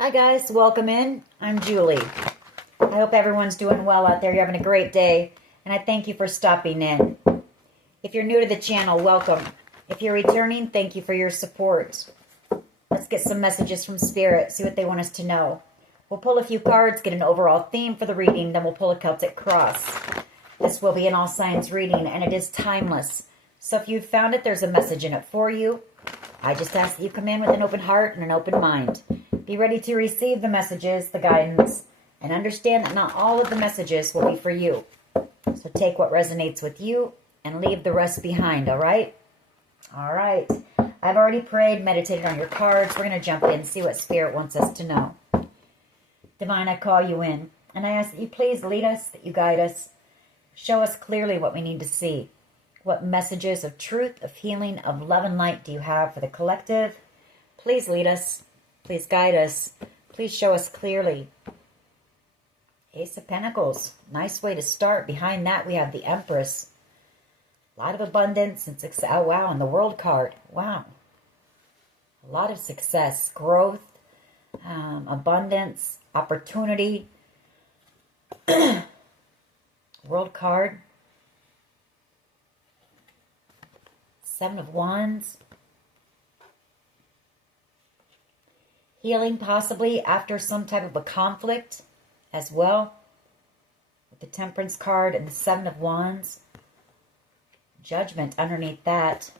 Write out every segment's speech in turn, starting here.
Hi guys, welcome in. I'm Julie. I hope everyone's doing well out there. You're having a great day, and I thank you for stopping in. If you're new to the channel, welcome. If you're returning, thank you for your support. Let's get some messages from Spirit, see what they want us to know. We'll pull a few cards, get an overall theme for the reading, then we'll pull a Celtic cross. This will be an all signs reading, and it is timeless. So if you've found it, there's a message in it for you. I just ask that you come in with an open heart and an open mind. Be ready to receive the messages, the guidance, and understand that not all of the messages will be for you. So take what resonates with you and leave the rest behind, all right? All right. I've already prayed, meditated on your cards. We're going to jump in, see what Spirit wants us to know. Divine, I call you in, and I ask that you please lead us, that you guide us. Show us clearly what we need to see. What messages of truth, of healing, of love and light do you have for the collective? Please lead us. Please guide us. Please show us clearly. Ace of Pentacles. Nice way to start. Behind that, we have the Empress. A lot of abundance and success. Oh, wow. And the World card. Wow. A lot of success, growth, abundance, opportunity. World card. Seven of Wands. Healing possibly after some type of a conflict as well. With the Temperance card and the Seven of Wands. Judgment underneath that.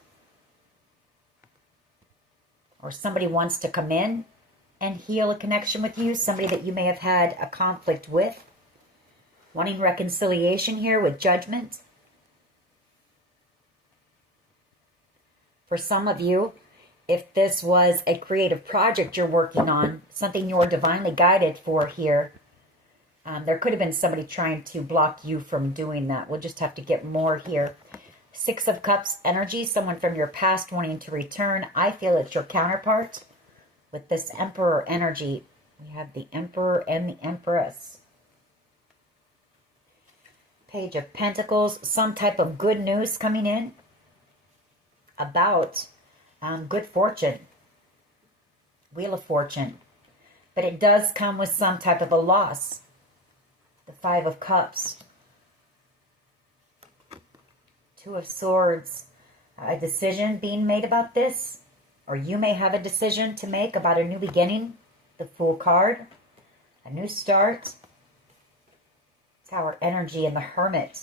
Or somebody wants to come in and heal a connection with you. Somebody that you may have had a conflict with. Wanting reconciliation here with Judgment. For some of you, if this was a creative project you're working on, something you're divinely guided for here, there could have been somebody trying to block you from doing that. We'll just have to get more here. Six of Cups energy, someone from your past wanting to return. I feel it's your counterpart with this Emperor energy. We have the Emperor and the Empress. Page of Pentacles, some type of good news coming in about good fortune. Wheel of Fortune. But it does come with some type of a loss. The Five of Cups. Two of Swords. A decision being made about this. Or you may have a decision to make about a new beginning. The Fool card. A new start. Tower energy and the Hermit.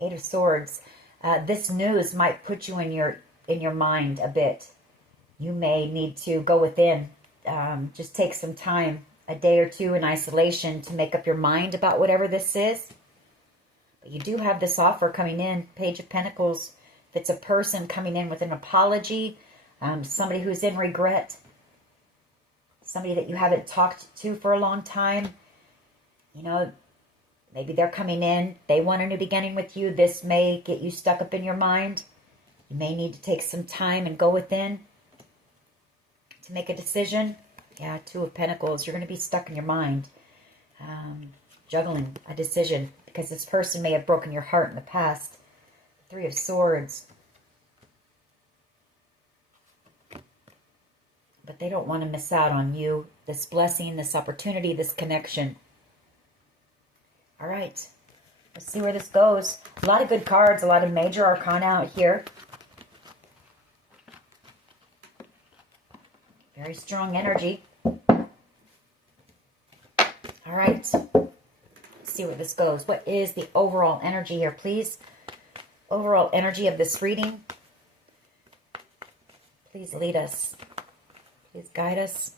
Eight of Swords. This news might put you in your mind a bit. You may need to go within. Just take some time, a day or two in isolation to make up your mind about whatever this is. But you do have this offer coming in, Page of Pentacles. If it's a person coming in with an apology, somebody who's in regret, somebody that you haven't talked to for a long time, you know, maybe they're coming in, they want a new beginning with you. This may get you stuck up in your mind. You may need to take some time and go within to make a decision. Yeah, Two of Pentacles. You're going to be stuck in your mind, juggling a decision because this person may have broken your heart in the past. Three of Swords. But they don't want to miss out on you, this blessing, this opportunity, this connection. All right, let's see where this goes. A lot of good cards, a lot of major arcana out here. Very strong energy. All right, let's see where this goes. What is the overall energy here, please? Overall energy of this reading. Please lead us. Please guide us.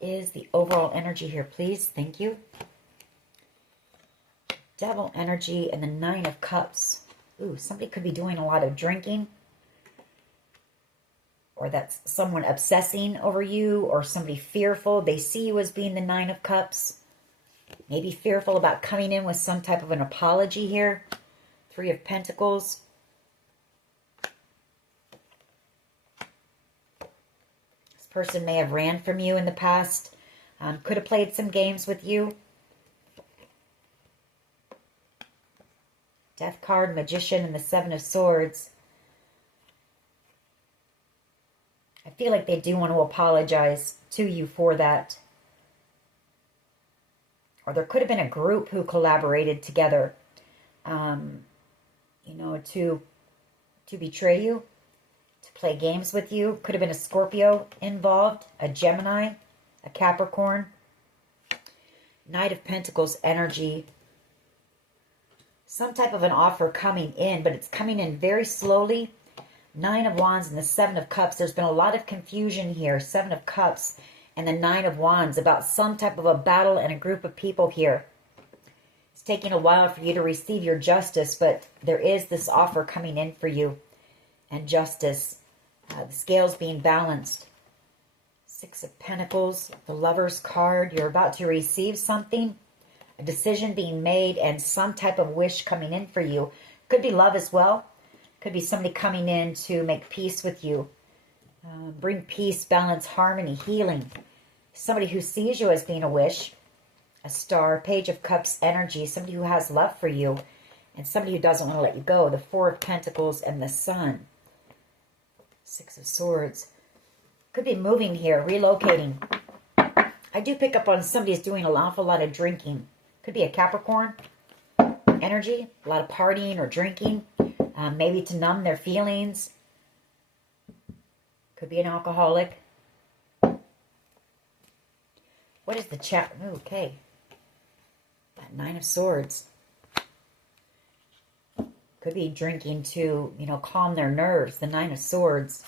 Is the overall energy here, please? Thank you. Devil energy and the Nine of Cups. Ooh, somebody could be doing a lot of drinking. Or that's someone obsessing over you, or somebody fearful. They see you as being the Nine of Cups. Maybe fearful about coming in with some type of an apology here. Three of Pentacles. Person may have ran from you in the past. Could have played some games with you. Death card, Magician, and the Seven of Swords. I feel like they do want to apologize to you for that. Or there could have been a group who collaborated together, you know, to betray you, to play games with you. Could have been a Scorpio involved, a Gemini, a Capricorn. Knight of Pentacles energy. Some type of an offer coming in, but it's coming in very slowly. Nine of Wands and the Seven of Cups. There's been a lot of confusion here. Seven of Cups and the Nine of Wands about some type of a battle and a group of people here. It's taking a while for you to receive your justice, but there is this offer coming in for you. And justice. The scales being balanced. Six of Pentacles, the Lover's card. You're about to receive something. A decision being made and some type of wish coming in for you. Could be love as well. Could be somebody coming in to make peace with you. Bring peace, balance, harmony, healing. Somebody who sees you as being a wish. A Star, Page of Cups energy. Somebody who has love for you. And somebody who doesn't want to let you go. The Four of Pentacles and the Sun. Six of Swords. Could be moving here, relocating. I do pick up on somebody's doing an awful lot of drinking. Could be a Capricorn energy. A lot of partying or drinking. Maybe to numb their feelings. Could be an alcoholic. What is the chat? Okay. That Nine of Swords. Could be drinking to, you know, calm their nerves. The Nine of Swords.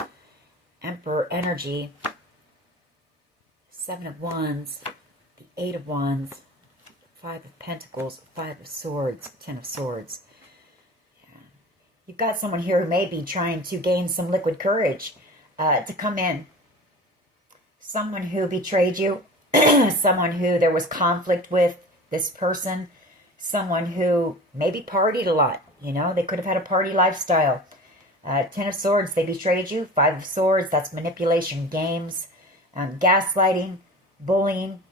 Emperor energy. Seven of Wands. The Eight of Wands. Five of Pentacles. Five of Swords. Ten of Swords. You've got someone here who may be trying to gain some liquid courage to come in. Someone who betrayed you. Someone who there was conflict with this person. Someone who maybe partied a lot. You know, they could have had a party lifestyle. Ten of Swords, they betrayed you. Five of Swords, that's manipulation, games, gaslighting, bullying.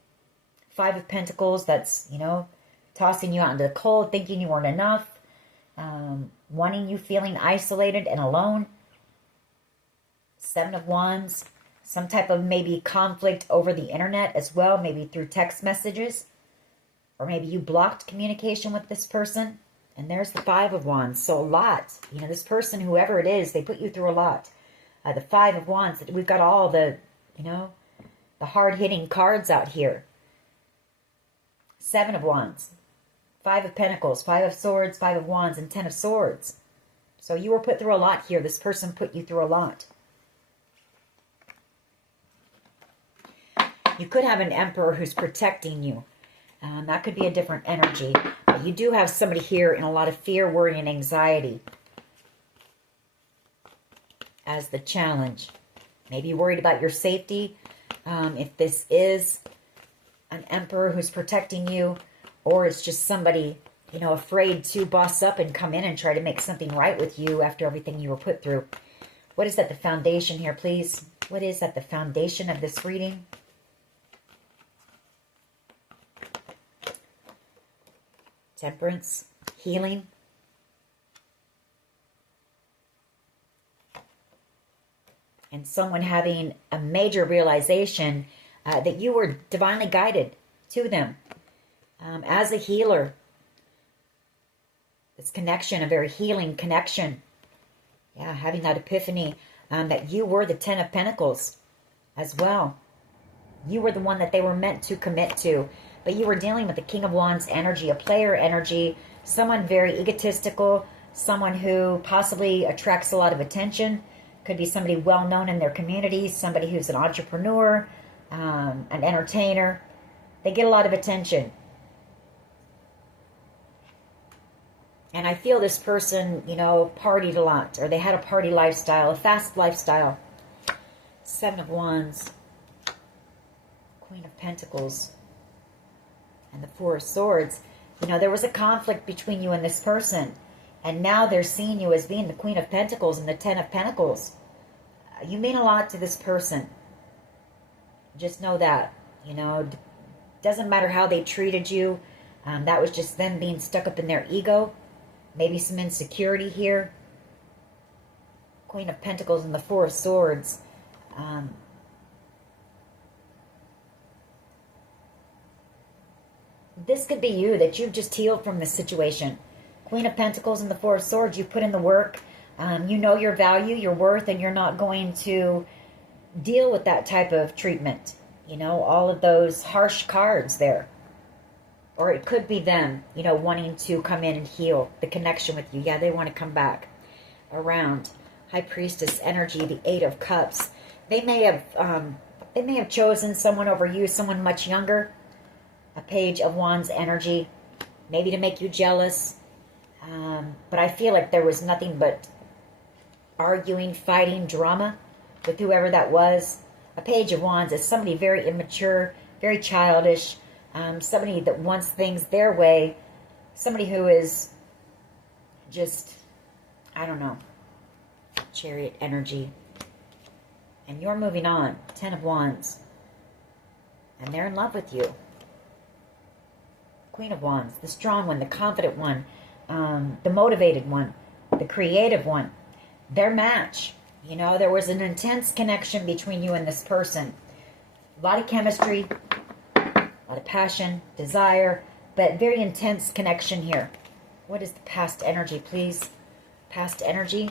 Five of Pentacles, that's, you know, tossing you out into the cold, thinking you weren't enough. Wanting you feeling isolated and alone. Seven of Wands. Some type of maybe conflict over the internet as well. Maybe through text messages. Or maybe you blocked communication with this person. And there's the Five of Wands. So a lot. You know, this person, whoever it is, they put you through a lot. The Five of Wands. We've got all the, you know, the hard-hitting cards out here. Seven of Wands. Five of Pentacles, Five of Swords, Five of Wands, and Ten of Swords. So you were put through a lot here. This person put you through a lot. You could have an Emperor who's protecting you. That could be a different energy. But you do have somebody here in a lot of fear, worry, and anxiety as the challenge. Maybe you're worried about your safety. If this is an Emperor who's protecting you, or it's just somebody, you know, afraid to boss up and come in and try to make something right with you after everything you were put through. What is at the foundation here, please? What is at the foundation of this reading? Temperance, healing. And someone having a major realization that you were divinely guided to them. As a healer, this connection, a very healing connection. Yeah, having that epiphany that you were the Ten of Pentacles as well. You were the one that they were meant to commit to. But you were dealing with the King of Wands energy, a player energy, someone very egotistical, someone who possibly attracts a lot of attention. Could be somebody well-known in their community, somebody who's an entrepreneur, an entertainer. They get a lot of attention. And I feel this person, you know, partied a lot, or they had a party lifestyle, a fast lifestyle. Seven of Wands, Queen of Pentacles, and the Four of Swords. You know, there was a conflict between you and this person. And now they're seeing you as being the Queen of Pentacles and the Ten of Pentacles. You mean a lot to this person. Just know that. You know, doesn't matter how they treated you. That was just them being stuck up in their ego. Maybe some insecurity here. Queen of Pentacles and the Four of Swords. This could be you, that you've just healed from this situation. Queen of Pentacles and the Four of Swords, you put in the work. You know your value, your worth, and you're not going to deal with that type of treatment. You know, all of those harsh cards there. Or it could be them, you know, wanting to come in and heal the connection with you. Yeah, they want to come back around. High Priestess energy, the Eight of Cups. They may have chosen someone over you, someone much younger. A Page of Wands energy, maybe to make you jealous. But I feel like there was nothing but arguing, fighting, drama with whoever that was. A Page of Wands is somebody very immature, very childish, somebody that wants things their way, somebody who is just, I don't know, Chariot energy. And you're moving on. 10 of Wands. And they're in love with you. Queen of Wands, the strong one, the confident one, the motivated one, the creative one. Their match. You know, there was an intense connection between you and this person. A lot of chemistry, a lot of passion, desire, but very intense connection here. What is the past energy, please? Past energy?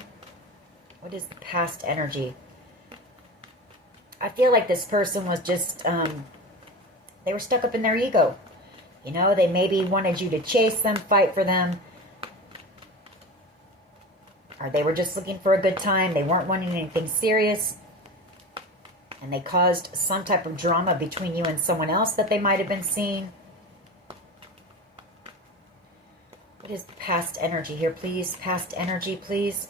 What is the past energy? I feel like this person was just, they were stuck up in their ego. You know, they maybe wanted you to chase them, fight for them. Or they were just looking for a good time. They weren't wanting anything serious. And they caused some type of drama between you and someone else that they might have been seeing. What is the past energy here, please? Past energy, please.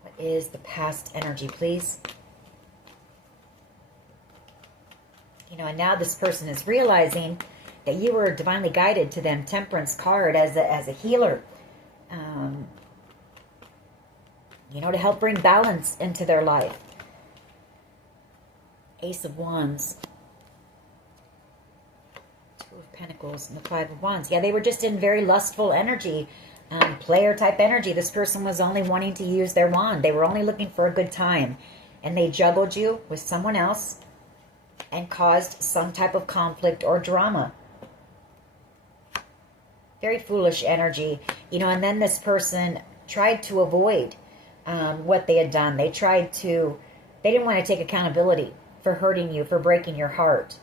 What is the past energy, please? You know, and now this person is realizing that you were divinely guided to them. Temperance card as a healer. You know, to help bring balance into their life. Ace of Wands. Two of Pentacles and the Five of Wands. Yeah, they were just in very lustful energy. Player type energy. This person was only wanting to use their wand. They were only looking for a good time. And they juggled you with someone else and caused some type of conflict or drama. Very foolish energy. You know, and then this person tried to avoid what they had done. They didn't want to take accountability for hurting you, for breaking your heart.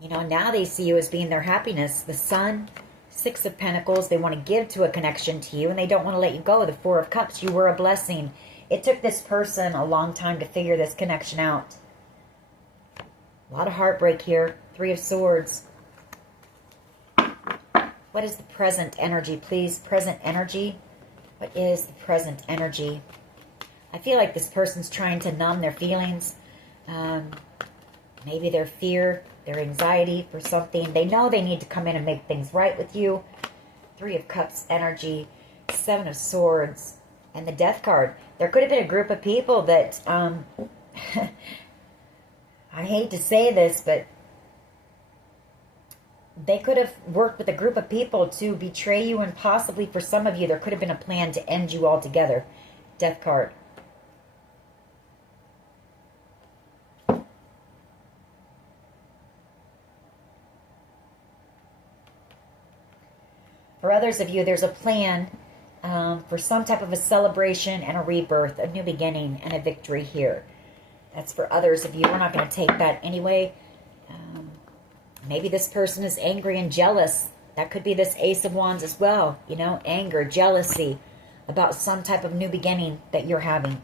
You know, now they see you as being their happiness. The Sun, Six of Pentacles, they want to give to a connection to you, and they don't want to let you go. The Four of Cups, you were a blessing. It took this person a long time to figure this connection out. A lot of heartbreak here. Three of Swords. What is the present energy, please? Present energy. What is the present energy? I feel like this person's trying to numb their feelings. Maybe their fear, their anxiety for something. They know they need to come in and make things right with you. Three of Cups energy. Seven of Swords. And the Death card. There could have been a group of people that, I hate to say this, but they could have worked with a group of people to betray you, and possibly for some of you, there could have been a plan to end you altogether. Death card. For others of you, there's a plan for some type of a celebration and a rebirth, a new beginning and a victory here. That's for others of you. We're not going to take that anyway. Maybe this person is angry and jealous. That could be this Ace of Wands as well. You know, anger, jealousy about some type of new beginning that you're having.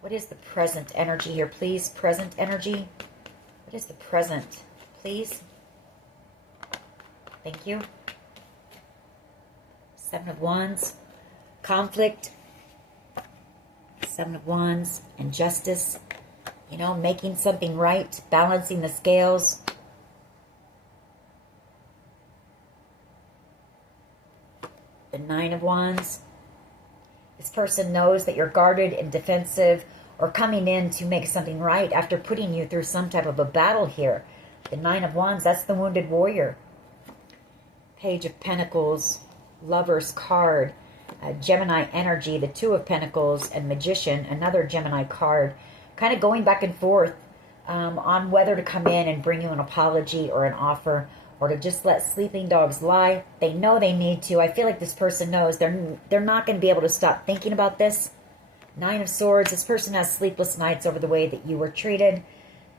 What is the present energy here, please? Present energy. What is the present, please? Thank you. Seven of Wands. Conflict. Seven of Wands. And justice. You know, making something right. Balancing the scales. The Nine of Wands. This person knows that you're guarded and defensive, or coming in to make something right after putting you through some type of a battle here. The Nine of Wands, that's the wounded warrior. Page of Pentacles, Lover's card. Gemini energy, the Two of Pentacles, and Magician, another Gemini card, kind of going back and forth on whether to come in and bring you an apology or an offer, or to just let sleeping dogs lie. They know they need to. I feel like this person knows they're not going to be able to stop thinking about this. Nine of Swords, this person has sleepless nights over the way that you were treated,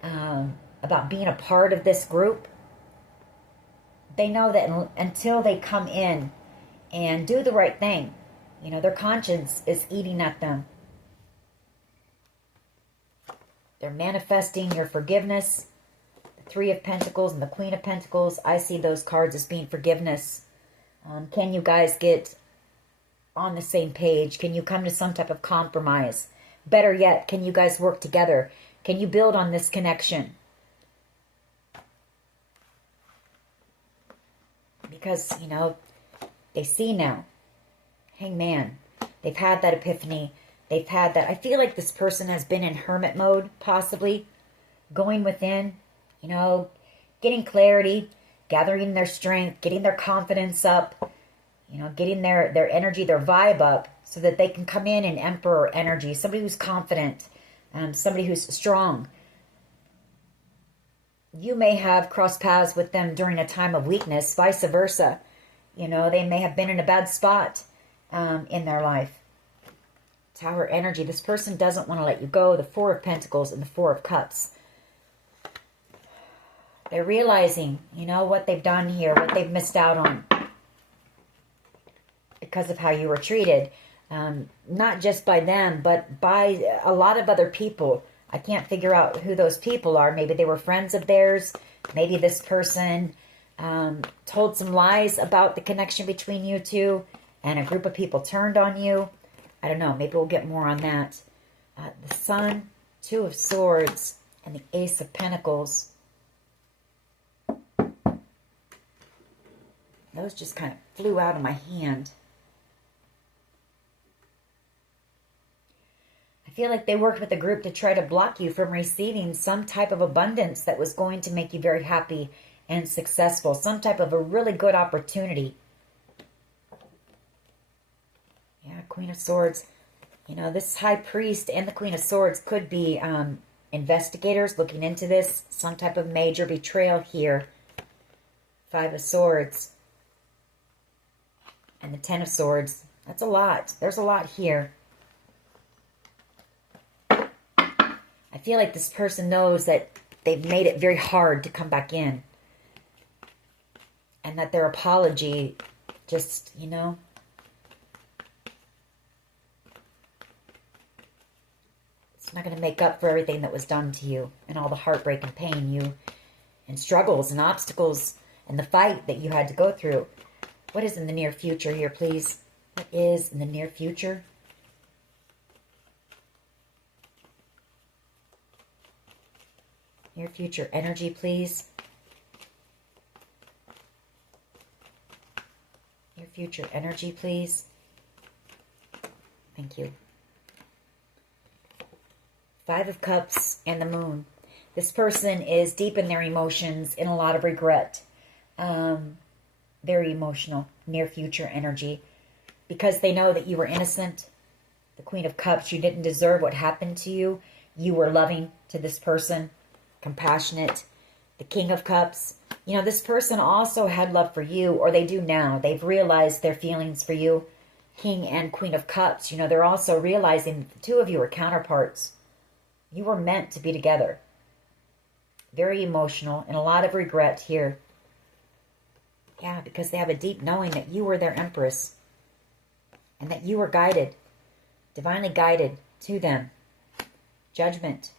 about being a part of this group. They know that until they come in and do the right thing, you know, their conscience is eating at them. They're manifesting your forgiveness. The Three of Pentacles and the Queen of Pentacles, I see those cards as being forgiveness. Can you guys get on the same page? Can you come to some type of compromise? Better yet, can you guys work together? Can you build on this connection? Because, you know, they see now. Hangman. They've had that epiphany. They've had that. I feel like this person has been in hermit mode, possibly. Going within, you know, getting clarity, gathering their strength, getting their confidence up, you know, getting their energy, their vibe up, so that they can come in Emperor energy. Somebody who's confident, somebody who's strong. You may have crossed paths with them during a time of weakness, vice versa. You know, they may have been in a bad spot in their life. Tower energy. This person doesn't want to let you go. The Four of Pentacles and the Four of Cups. They're realizing, you know, what they've done here, what they've missed out on because of how you were treated. Not just by them, but by a lot of other people. I can't figure out who those people are. Maybe they were friends of theirs. Maybe this person told some lies about the connection between you two, and a group of people turned on you. I don't know. Maybe we'll get more on that. The Sun, Two of Swords, and the Ace of Pentacles. Those just kind of flew out of my hand. I feel like they worked with a group to try to block you from receiving some type of abundance that was going to make you very happy and successful. Some type of a really good opportunity. Yeah, Queen of Swords. You know, this High Priest and the Queen of Swords could be investigators looking into this. Some type of major betrayal here. Five of Swords. And the Ten of Swords. That's a lot. There's a lot here. I feel like this person knows that they've made it very hard to come back in. And that their apology just, you know, it's not going to make up for everything that was done to you and all the heartbreak and pain you and struggles and obstacles and the fight that you had to go through. What is in the near future here, please? What is in the near future? Near future energy, please. Near future energy, please. Thank you. Five of Cups and the Moon. This person is deep in their emotions, in a lot of regret. Very emotional. Near future energy. Because they know that you were innocent. The Queen of Cups, you didn't deserve what happened to you. You were loving to this person. Compassionate. The King of Cups. You know, this person also had love for you, or they do now. They've realized their feelings for you. King and Queen of Cups. You know, they're also realizing the two of you are counterparts. You were meant to be together. Very emotional and a lot of regret here. Yeah, because they have a deep knowing that you were their Empress. And that you were guided. Divinely guided to them. Judgment.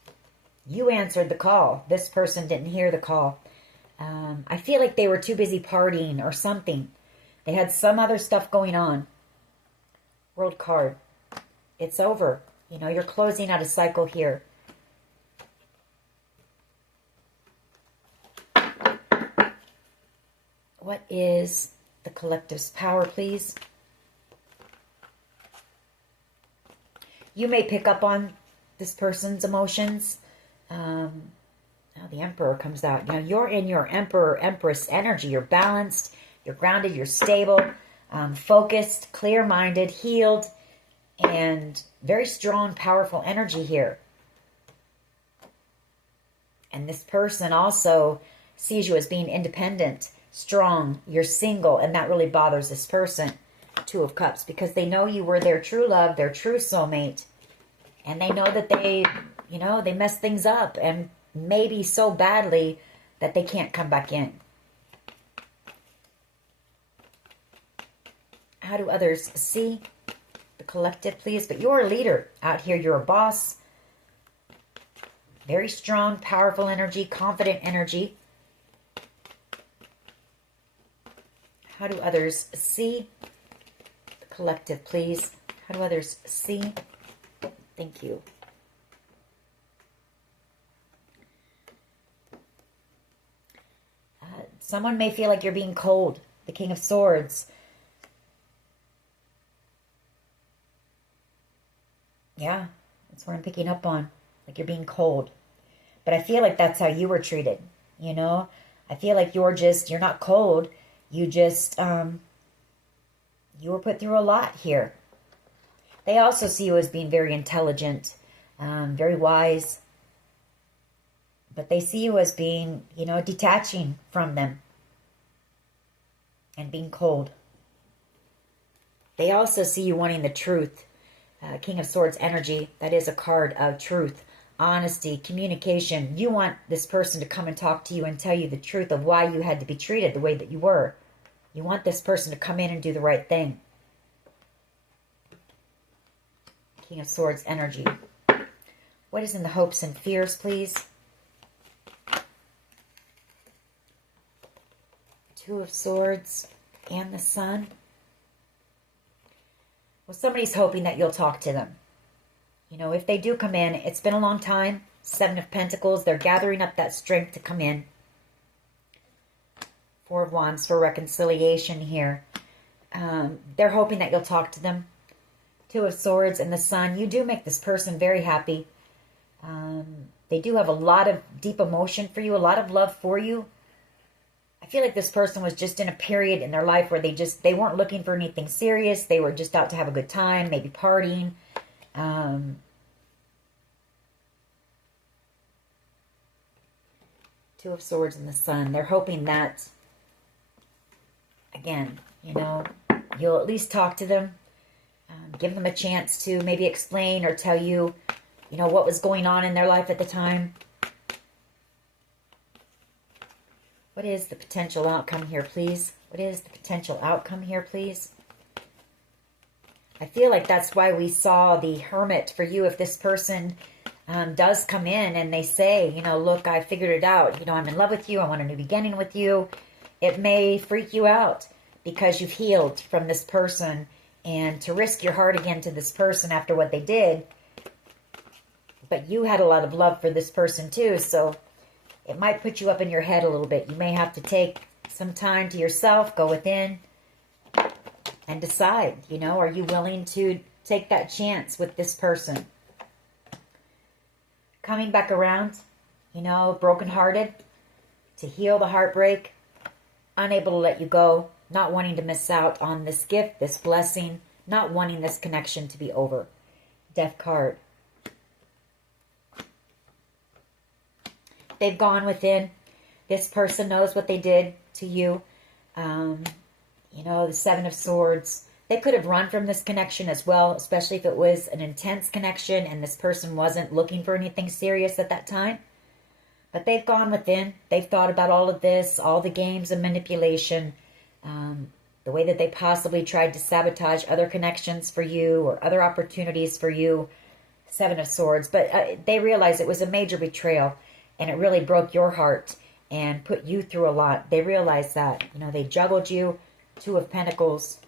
You answered the call. This person didn't hear the call. I feel like they were too busy partying or something. They had some other stuff going on. World card. It's over. You know, you're closing out a cycle here. What is the collective's power, please? You may pick up on this person's emotions. Now the Emperor comes out. Now you're in your Emperor, Empress energy. You're balanced. You're grounded. You're stable. focused, clear-minded, healed, and very strong, powerful energy here. And this person also sees you as being independent, strong, you're single, and that really bothers this person. Two of Cups, because they know you were their true love, their true soulmate, and they know that they messed things up, and maybe so badly that they can't come back in. How do others see the collective, please? But you're a leader out here. You're a boss. Very strong, powerful energy, confident energy. How do others see the collective, please? How do others see? Thank you. Someone may feel like you're being cold. The King of Swords. Yeah, that's what I'm picking up on. Like you're being cold. But I feel like that's how you were treated. You know? I feel like you're not cold. You just, you were put through a lot here. They also see you as being very intelligent, very wise. But they see you as being, detaching from them. And being cold. They also see you wanting the truth. King of Swords energy, that is a card of truth, honesty, communication. You want this person to come and talk to you and tell you the truth of why you had to be treated the way that you were. You want this person to come in and do the right thing. King of Swords energy. What is in the hopes and fears, please? Two of Swords and the Sun. Well, somebody's hoping that you'll talk to them. If they do come in, it's been a long time. Seven of Pentacles, they're gathering up that strength to come in. Four of Wands for reconciliation here. They're hoping that you'll talk to them. Two of Swords and the Sun. You do make this person very happy. They do have a lot of deep emotion for you, a lot of love for you. I feel like this person was just in a period in their life where they weren't looking for anything serious. They were just out to have a good time, maybe partying. Two of Swords and the Sun. They're hoping that, again, you'll at least talk to them. Give them a chance to maybe explain or tell you, what was going on in their life at the time. What is the potential outcome here, please? What is the potential outcome here, please? I feel like that's why we saw the Hermit for you. If this person does come in and they say, look, I figured it out. I'm in love with you. I want a new beginning with you. It may freak you out because you've healed from this person. And to risk your heart again to this person after what they did. But you had a lot of love for this person too. So it might put you up in your head a little bit. You may have to take some time to yourself, go within, and decide, are you willing to take that chance with this person? Coming back around, brokenhearted, to heal the heartbreak, unable to let you go, not wanting to miss out on this gift, this blessing, not wanting this connection to be over. Death card. They've gone within. This person knows what they did to you. The Seven of Swords. They could have run from this connection as well, especially if it was an intense connection and this person wasn't looking for anything serious at that time. But they've gone within. They've thought about all of this, all the games of manipulation, the way that they possibly tried to sabotage other connections for you or other opportunities for you. Seven of Swords. But they realized it was a major betrayal. And it really broke your heart and put you through a lot. They realized that. They juggled you. Two of Pentacles.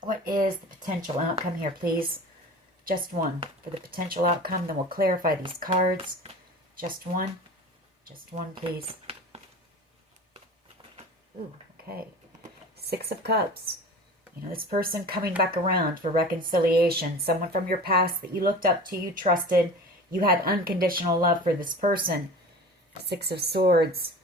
What is the potential outcome here, please? Just one for the potential outcome. Then we'll clarify these cards. Just one. Just one, please. Ooh, okay. Six of Cups. This person coming back around for reconciliation. Someone from your past that you looked up to, you trusted. You had unconditional love for this person. Six of Swords.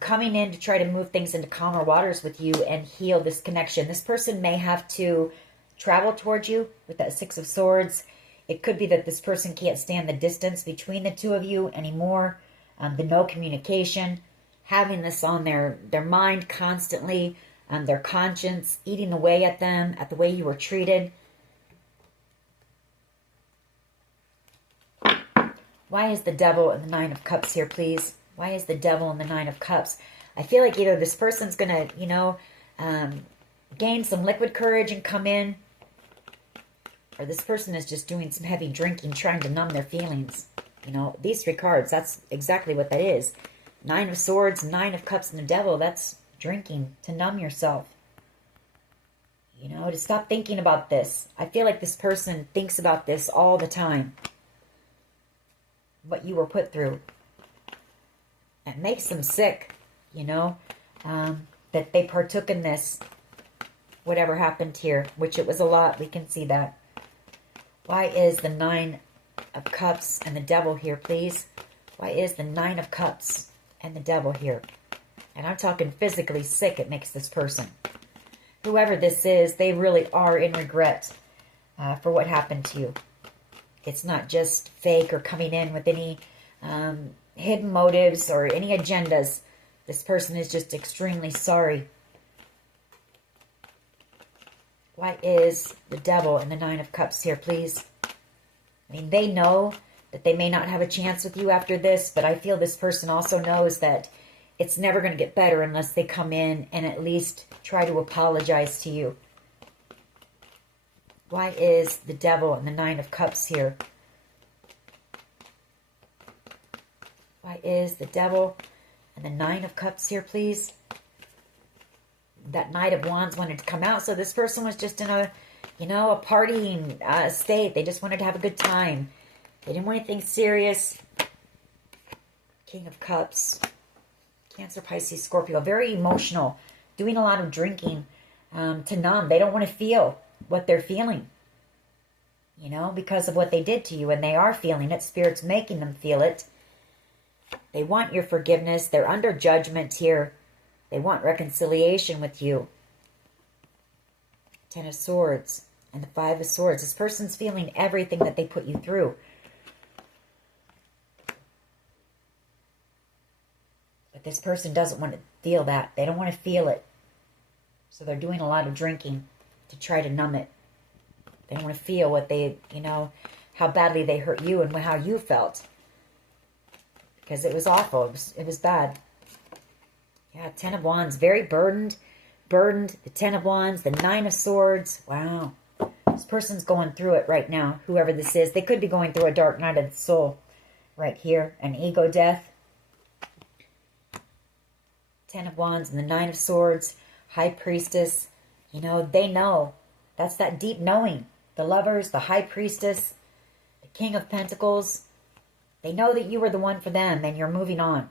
Coming in to try to move things into calmer waters with you and heal this connection. This person may have to travel towards you with that Six of Swords. It could be that this person can't stand the distance between the two of you anymore. The no communication, having this on their mind constantly, their conscience eating away at them, at the way you were treated. Why is the Devil and the Nine of Cups here, please? Why is the Devil and the Nine of Cups? I feel like either this person's going to, gain some liquid courage and come in, or this person is just doing some heavy drinking, trying to numb their feelings. These three cards, that's exactly what that is. Nine of Swords, Nine of Cups, and the Devil, that's drinking to numb yourself. To stop thinking about this. I feel like this person thinks about this all the time. What you were put through. It makes them sick, that they partook in this, whatever happened here, which it was a lot. We can see that. Why is the Nine of Cups and the Devil here, please? Why is the Nine of Cups and the Devil here? And I'm talking physically sick it makes this person. Whoever this is, they really are in regret for what happened to you. It's not just fake or coming in with any hidden motives or any agendas. This person is just extremely sorry. Why is the Devil and the Nine of Cups here, please? I mean, they know that they may not have a chance with you after this, but I feel this person also knows that it's never going to get better unless they come in and at least try to apologize to you. Why is the Devil and the Nine of Cups here? Why is the Devil and the Nine of Cups here, please? That Knight of Wands wanted to come out, so this person was just in a, a partying state. They just wanted to have a good time. They didn't want anything serious. King of Cups. Cancer, Pisces, Scorpio. Very emotional. Doing a lot of drinking to numb. They don't want to feel what they're feeling. Because of what they did to you. And they are feeling it. Spirit's making them feel it. They want your forgiveness. They're under judgment here. They want reconciliation with you. Ten of Swords and the Five of Swords. This person's feeling everything that they put you through. But this person doesn't want to feel that. They don't want to feel it. So they're doing a lot of drinking to try to numb it. They don't want to feel what they, how badly they hurt you and how you felt. Because it was awful. It was bad. Yeah, Ten of Wands. Very burdened. The Ten of Wands. The Nine of Swords. Wow. This person's going through it right now. Whoever this is. They could be going through a dark night of the soul. Right here. An ego death. Ten of Wands and the Nine of Swords. High Priestess. They know. That's that deep knowing. The Lovers. The High Priestess. The King of Pentacles. They know that you were the one for them and you're moving on.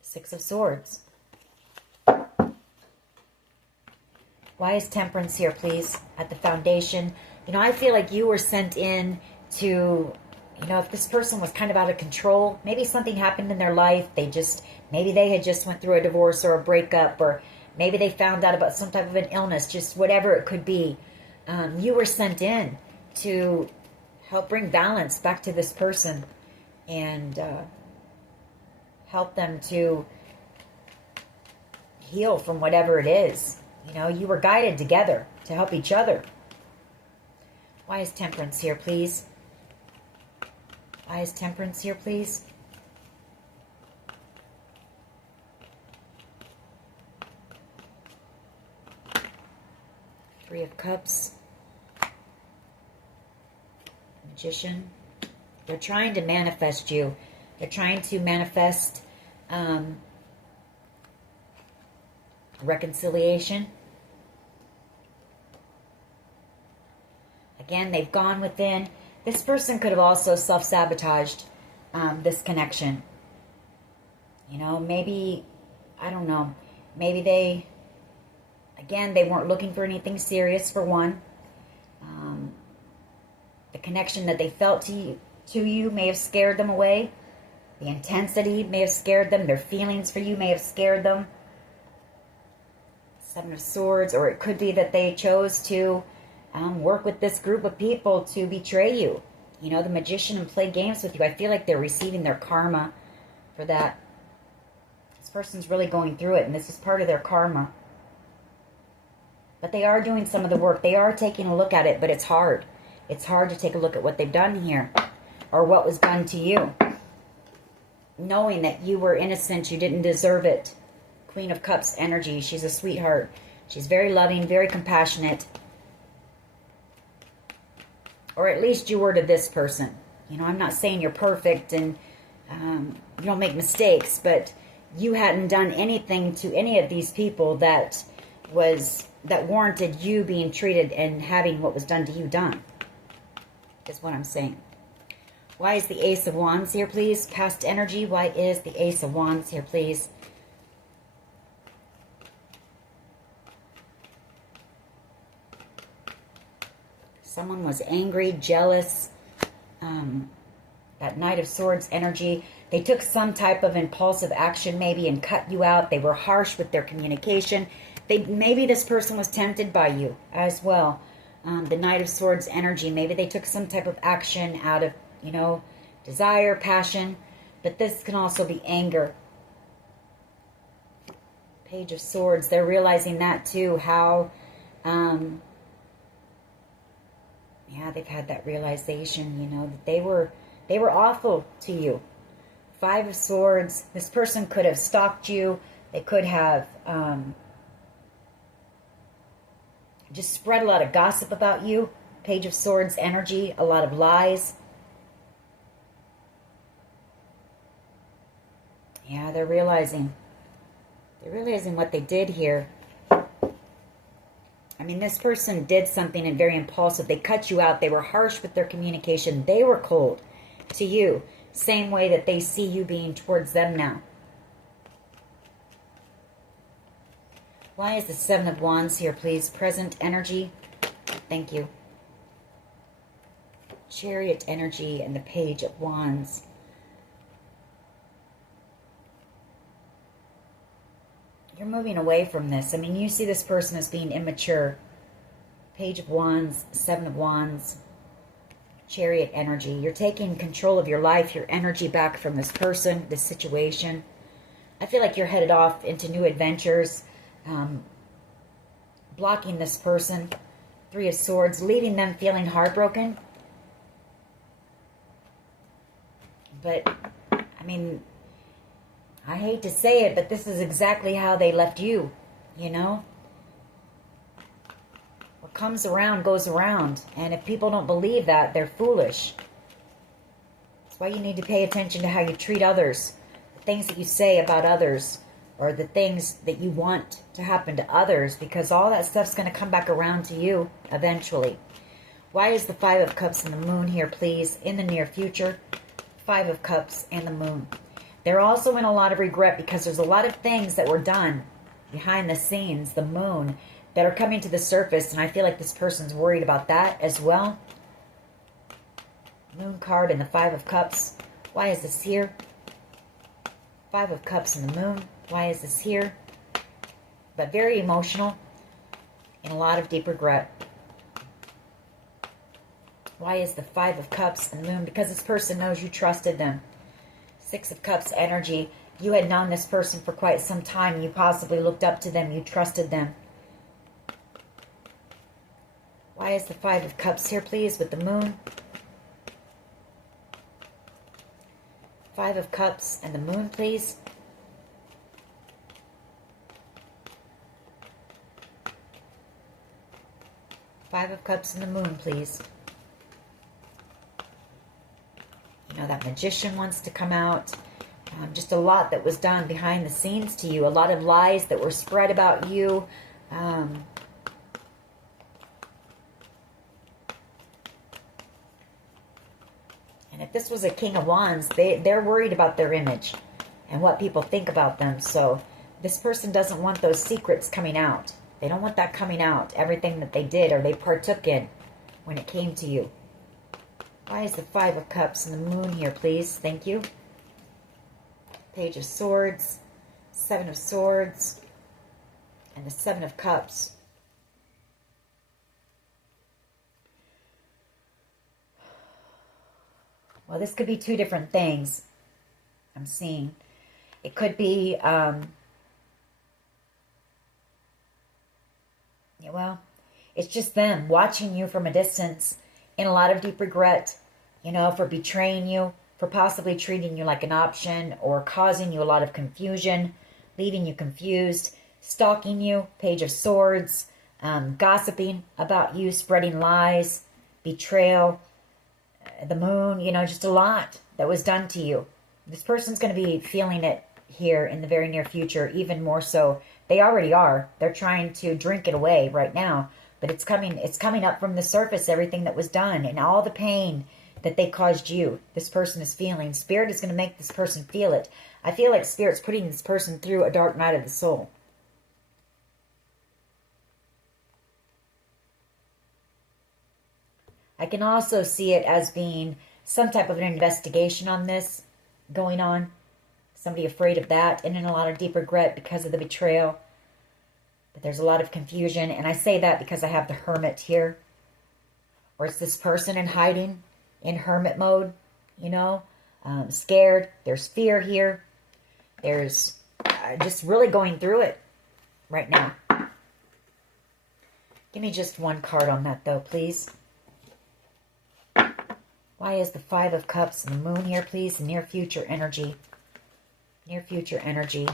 Six of Swords. Why is Temperance here, please? At the foundation. I feel like you were sent in to, if this person was kind of out of control, maybe something happened in their life. Maybe they had just went through a divorce or a breakup, or maybe they found out about some type of an illness, just whatever it could be. You were sent in to help bring balance back to this person and help them to heal from whatever it is. You were guided together to help each other. Why is Temperance here, please? Why is Temperance here, please? Three of Cups. Magician. They're trying to manifest you. They're trying to manifest reconciliation. Again, they've gone within. This person could have also self-sabotaged this connection. Maybe, I don't know. Maybe they weren't looking for anything serious, for one. The connection that they felt to you may have scared them away. The intensity may have scared them. Their feelings for you may have scared them. Seven of Swords, or it could be that they chose to work with this group of people to betray you. You know, the Magician, and play games with you. I feel like they're receiving their karma for that. This person's really going through it, and this is part of their karma. But they are doing some of the work. They are taking a look at it, but it's hard. It's hard to take a look at what they've done here, or what was done to you. Knowing that you were innocent, you didn't deserve it. Queen of Cups energy. She's a sweetheart. She's very loving, very compassionate. Or at least you were to this person. You know, I'm not saying you're perfect and you don't make mistakes, but you hadn't done anything to any of these people that warranted you being treated and having what was done to you done. Is what I'm saying. Why is the Ace of Wands here, please? Past energy. Why is the Ace of Wands here, please? Someone was angry, jealous. That Knight of Swords energy. They took some type of impulsive action maybe and cut you out. They were harsh with their communication. Maybe this person was tempted by you as well. The Knight of Swords energy. Maybe they took some type of action out of, you know, desire, passion. But this can also be anger. Page of Swords. They're realizing that too. How... yeah, they've had that realization, you know, that they were awful to you. Five of Swords. This person could have stalked you. They could have just spread a lot of gossip about you. Page of Swords energy. A lot of lies. Yeah, they're realizing what they did here. I mean, this person did something and very impulsive. They cut you out. They were harsh with their communication. They were cold to you. Same way that they see you being towards them now. Why is the Seven of Wands here, please? Present energy. Thank you. Chariot energy and the Page of Wands. You're moving away from this. I mean, you see this person as being immature. Page of Wands, Seven of Wands, Chariot energy. You're taking control of your life, your energy back from this person, this situation. I feel like you're headed off into new adventures, blocking this person. Three of Swords, leaving them feeling heartbroken. But, I mean... I hate to say it, but this is exactly how they left you, you know? What comes around goes around. And if people don't believe that, they're foolish. That's why you need to pay attention to how you treat others. The things that you say about others. Or the things that you want to happen to others. Because all that stuff's going to come back around to you eventually. Why is the Five of Cups and the Moon here, please? In the near future. Five of Cups and the Moon. They're also in a lot of regret because there's a lot of things that were done behind the scenes, the moon, that are coming to the surface. And I feel like this person's worried about that as well. Moon card and the Five of Cups. Why is this here? Five of Cups and the Moon. Why is this here? But very emotional and a lot of deep regret. Why is the Five of Cups and the Moon? Because this person knows you trusted them. Six of Cups energy. You had known this person for quite some time. You possibly looked up to them. You trusted them. Why is the Five of Cups here, please, with the Moon? Five of Cups and the Moon, please. Five of Cups and the Moon, please. You know, that Magician wants to come out. Just a lot that was done behind the scenes to you. A lot of lies that were spread about you. And if this was a King of Wands, they're worried about their image and what people think about them. So this person doesn't want those secrets coming out. They don't want that coming out. Everything that they did or they partook in when it came to you. Why is the Five of Cups and the Moon here, please? Thank you. Page of Swords, Seven of Swords, and the Seven of Cups. Well, this could be two different things I'm seeing. It could be, well, it's just them watching you from a distance in a lot of deep regret, you know, for betraying you, for possibly treating you like an option or causing you a lot of confusion, leaving you confused, stalking you, Page of Swords, gossiping about you, spreading lies, betrayal, the moon, you know, just a lot that was done to you. This person's going to be feeling it here in the very near future, even more so. They already are. They're trying to drink it away right now, but it's coming up from the surface, everything that was done and all the pain that they caused you. This person is feeling. Spirit is going to make this person feel it. I feel like Spirit's putting this person through a dark night of the soul. I can also see it as being some type of an investigation on this going on. Somebody afraid of that and in a lot of deep regret because of the betrayal. But there's a lot of confusion. And I say that because I have the Hermit here. Or it's this person in hiding, in hermit mode, you know, scared. There's fear here. There's just really going through it right now. Give me just one card on that, though, please. Why is the Five of Cups and the Moon here, please? The near future energy. Near future energy.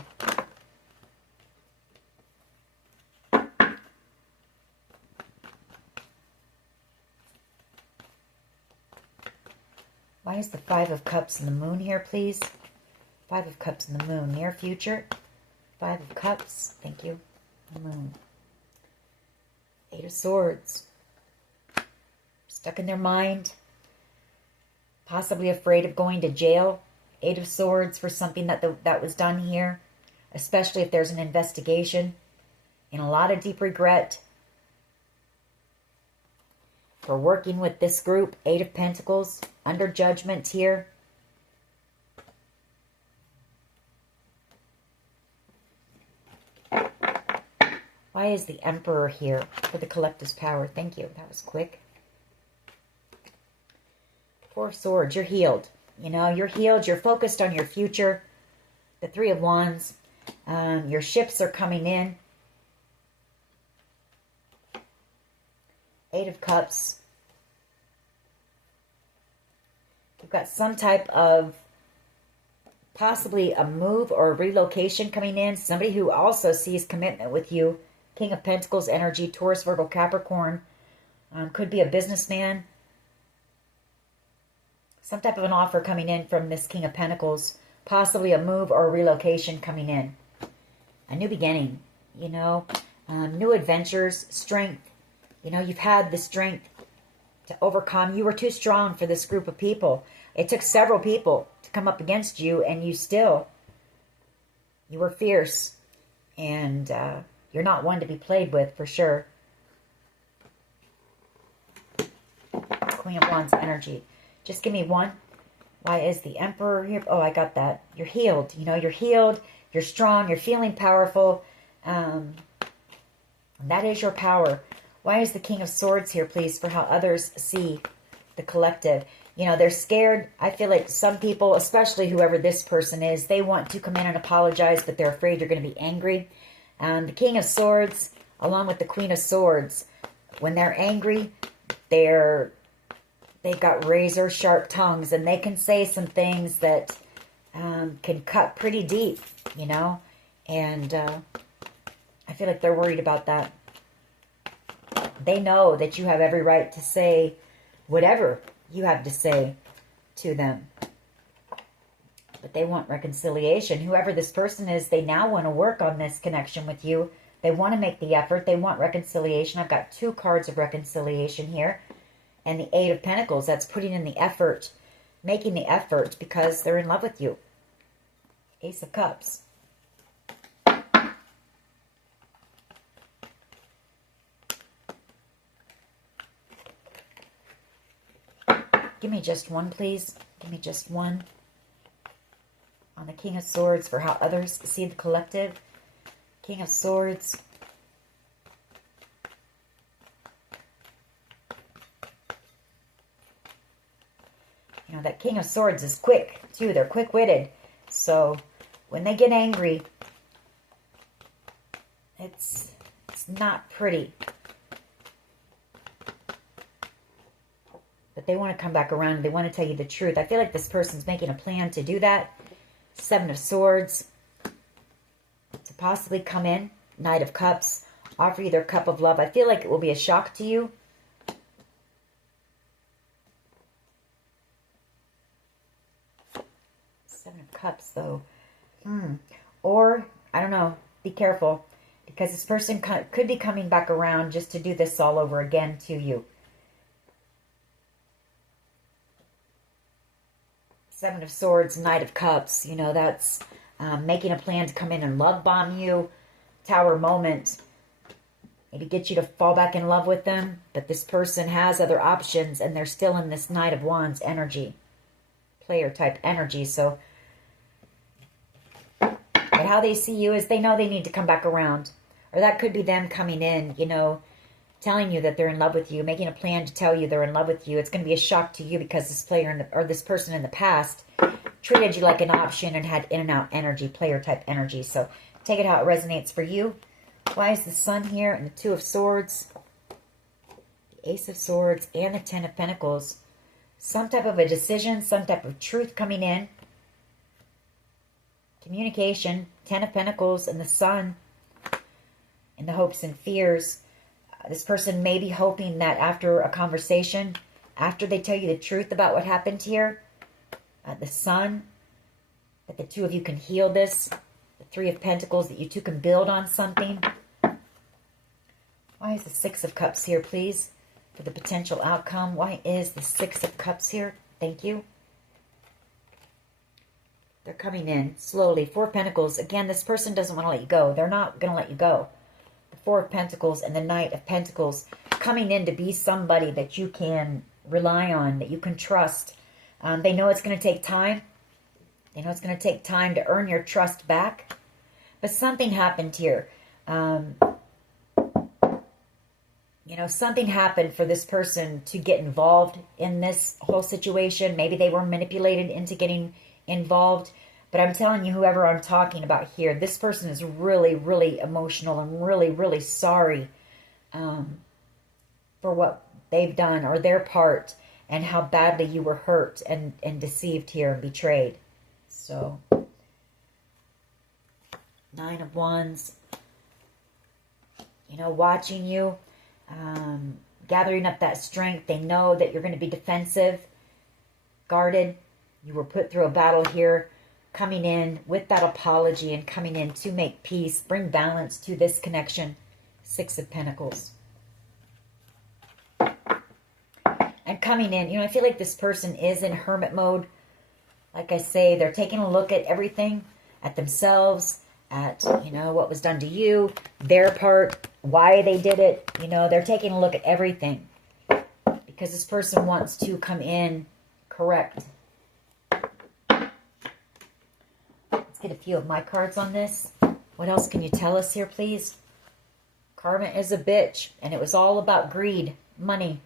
Why is the Five of Cups and the Moon here, please? Five of Cups and the Moon. Near future. Five of Cups. Thank you. The Moon. Eight of Swords. Stuck in their mind. Possibly afraid of going to jail. Eight of Swords for something that was done here. Especially if there's an investigation. In a lot of deep regret. For working with this group. Eight of Pentacles. Under judgment here. Why is the Emperor here for the Collective's power? Thank you. That was quick. Four of Swords. You're healed. You know, you're healed. You're focused on your future. The Three of Wands. Your ships are coming in. Eight of Cups. You've got some type of possibly a move or a relocation coming in. Somebody who also sees commitment with you. King of Pentacles energy, Taurus, Virgo, Capricorn. Could be a businessman. Some type of an offer coming in from this King of Pentacles. Possibly a move or a relocation coming in. A new beginning, you know. New adventures, strength. You know, you've had the strength to overcome. You were too strong for this group of people. It took several people to come up against you, and you were fierce. And you're not one to be played with, for sure. Queen of Wands energy. Just give me one. Why is the Emperor here? Oh, I got that. You're healed. You know, you're healed. You're strong. You're feeling powerful. And that is your power. Why is the King of Swords here, please, for how others see the Collective? You know, they're scared. I feel like some people, especially whoever this person is, they want to come in and apologize, but they're afraid you're going to be angry. The King of Swords, along with the Queen of Swords, when they're angry, they've got razor sharp tongues, and they can say some things that can cut pretty deep, you know. And I feel like they're worried about that. They know that you have every right to say whatever you have to say to them. But they want reconciliation. Whoever this person is, they now want to work on this connection with you. They want to make the effort. They want reconciliation. I've got two cards of reconciliation here. And the Eight of Pentacles, that's putting in the effort, making the effort because they're in love with you. Ace of Cups. Give me just one, please. Give me just one on the King of Swords for how others see the collective. King of Swords. You know, that King of Swords is quick, too. They're quick-witted. So, when they get angry, it's not pretty. But they want to come back around and they want to tell you the truth. I feel like this person's making a plan to do that. Seven of Swords. To possibly come in. Knight of Cups. Offer you their cup of love. I feel like it will be a shock to you. Seven of Cups, though. Or, I don't know. Be careful. Because this person could be coming back around just to do this all over again to you. Seven of Swords, Knight of Cups. You know, that's making a plan to come in and love bomb you. Tower moment. Maybe get you to fall back in love with them. But this person has other options and they're still in this Knight of Wands energy. Player type energy. So, but how they see you is they know they need to come back around. Or that could be them coming in, you know, telling you that they're in love with you, making a plan to tell you they're in love with you. It's going to be a shock to you because this player or this person in the past treated you like an option and had in and out energy, player type energy. So take it how it resonates for you. Why is the Sun here and the Two of Swords, the Ace of Swords, and the Ten of Pentacles? Some type of a decision, some type of truth coming in. Communication, Ten of Pentacles, and the Sun, and the hopes and fears. This person may be hoping that after a conversation, after they tell you the truth about what happened here, the Sun, that the two of you can heal this. The Three of Pentacles, that you two can build on something. Why is the Six of Cups here, please? For the potential outcome. Why is the Six of Cups here? Thank you. They're coming in slowly. Four of Pentacles. Again, this person doesn't want to let you go. They're not going to let you go. The Four of Pentacles and the Knight of Pentacles coming in to be somebody that you can rely on, that you can trust. They know it's going to take time. They know it's going to take time to earn your trust back. But something happened here. You know, something happened for this person to get involved in this whole situation. Maybe they were manipulated into getting involved. But I'm telling you, whoever I'm talking about here, this person is really, really emotional and really, really sorry for what they've done or their part and how badly you were hurt and deceived here and betrayed. So, Nine of Wands, you know, watching you, gathering up that strength. They know that you're going to be defensive, guarded. You were put through a battle here, coming in with that apology and coming in to make peace, bring balance to this connection. Six of Pentacles. And coming in, you know, I feel like this person is in hermit mode. Like I say, they're taking a look at everything, at themselves, at, you know, what was done to you, their part, why they did it. You know, they're taking a look at everything because this person wants to come in correct. Let's get a few of my cards on this. What else can you tell us here, please? Karma is a bitch, and it was all about greed, money.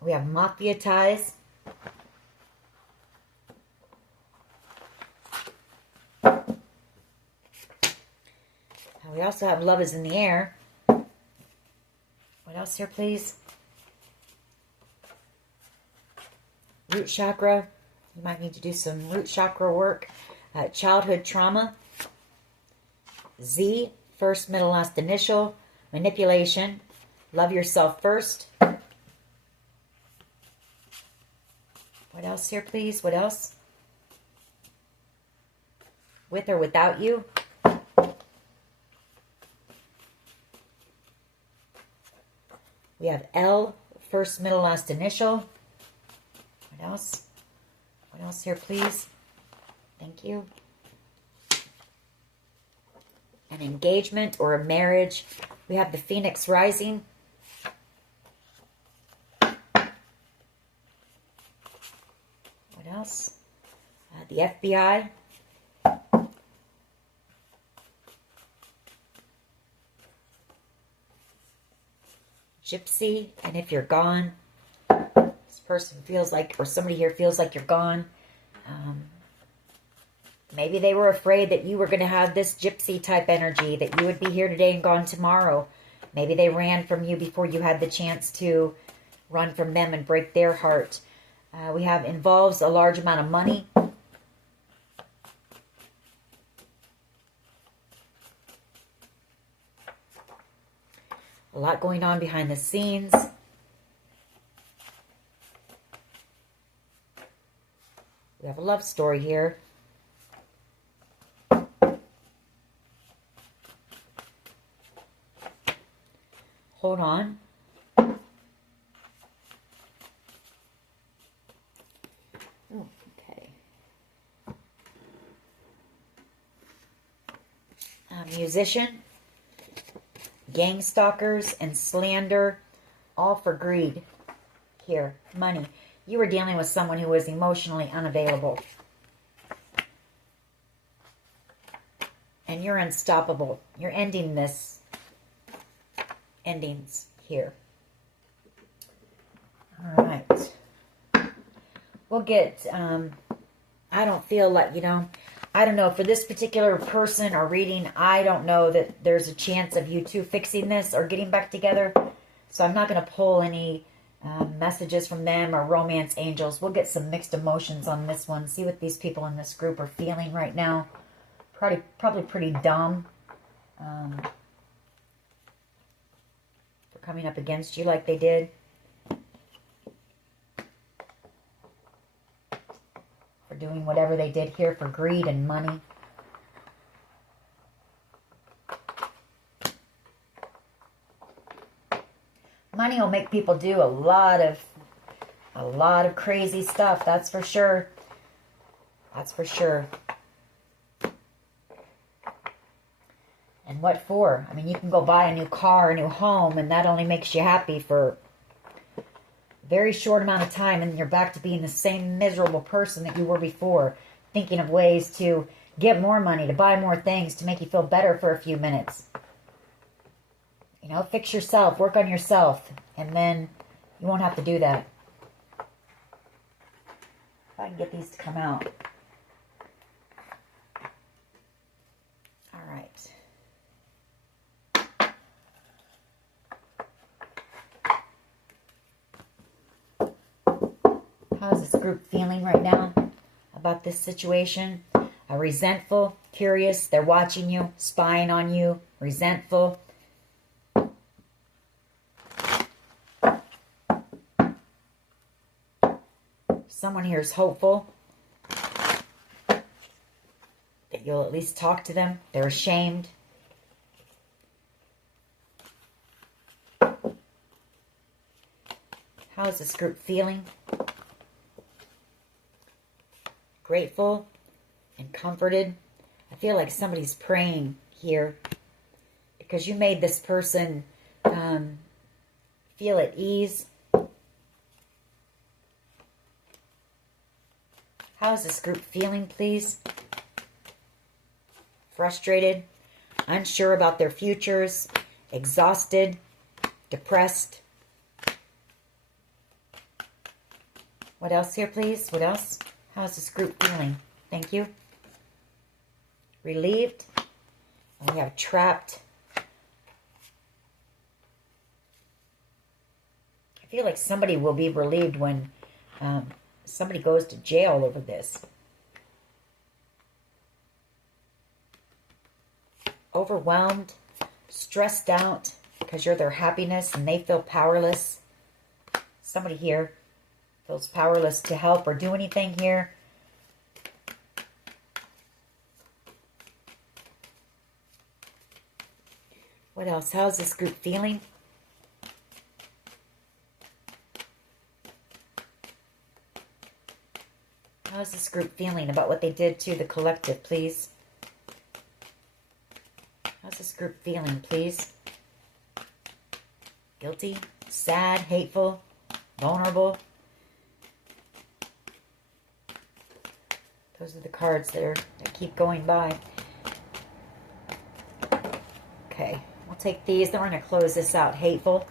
We have mafia ties. We also have love is in the air. What else here, please? Root chakra. You might need to do some root chakra work. Childhood trauma. Z, first, middle, last initial. Manipulation. Love yourself first. What else here, please? What else? With or without you. We have L, first, middle, last initial. What else? What else here, please? Thank you. An engagement or a marriage. We have the Phoenix rising. else? The FBI. Gypsy. And if you're gone, this person feels like, or somebody here feels like you're gone. Maybe they were afraid that you were going to have this gypsy type energy, that you would be here today and gone tomorrow. Maybe they ran from you before you had the chance to run from them and break their heart. We have involves a large amount of money. A lot going on behind the scenes. We have a love story here. Hold on. Okay. Musician, gang stalkers, and slander, all for greed. Here, money. You were dealing with someone who was emotionally unavailable. And you're unstoppable. You're ending this. Endings here. All right. We'll get, I don't feel like, I don't know, for this particular person or reading, I don't know that there's a chance of you two fixing this or getting back together. So I'm not going to pull any messages from them or romance angels. We'll get some mixed emotions on this one. See what these people in this group are feeling right now. Probably pretty dumb. For coming up against you like they did. For doing whatever they did here for greed and money. Money will make people do a lot of crazy stuff, that's for sure. That's for sure. And what for? I mean, you can go buy a new car, a new home, and that only makes you happy for a very short amount of time, and you're back to being the same miserable person that you were before, thinking of ways to get more money, to buy more things, to make you feel better for a few minutes. Fix yourself, work on yourself, and then you won't have to do that. If I can get these to come out. All right. How's this group feeling right now about this situation? Resentful, curious, they're watching you, spying on you, resentful. Someone here is hopeful that you'll at least talk to them. They're ashamed. How is this group feeling? Grateful and comforted. I feel like somebody's praying here because you made this person feel at ease. How is this group feeling, please? Frustrated, unsure about their futures, exhausted, depressed. What else here, please? What else? How is this group feeling? Thank you. Relieved. And we have trapped. I feel like somebody will be relieved when somebody goes to jail over this. Overwhelmed, stressed out because you're their happiness and they feel powerless. Somebody here feels powerless to help or do anything here. What else? How's this group feeling? How's this group feeling about what they did to the collective, please? How's this group feeling, please? Guilty, sad, hateful, vulnerable. Those are the cards that keep going by. Okay, we'll take these. Then we're going to close this out. Hateful.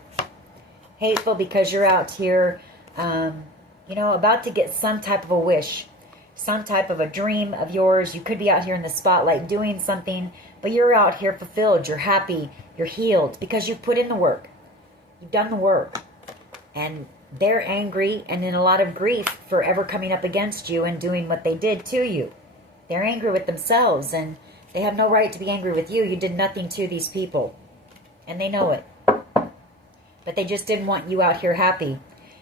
Hateful because you're out here, you know, about to get some type of a wish. Some type of a dream of yours. You could be out here in the spotlight doing something, but you're out here fulfilled. You're happy. You're healed because you've put in the work. You've done the work. And they're angry and in a lot of grief for ever coming up against you and doing what they did to you. They're angry with themselves, and they have no right to be angry with you. You did nothing to these people, and they know it. But they just didn't want you out here happy.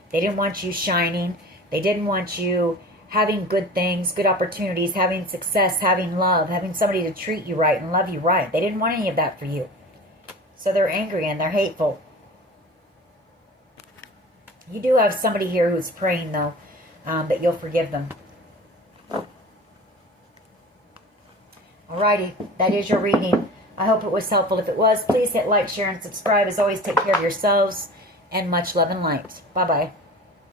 They didn't want you shining. They didn't want you having good things, good opportunities, having success, having love, having somebody to treat you right and love you right. They didn't want any of that for you. So they're angry and they're hateful. You do have somebody here who's praying, though, that you'll forgive them. Alrighty, that is your reading. I hope it was helpful. If it was, please hit like, share, and subscribe. As always, take care of yourselves, and much love and light. Bye-bye.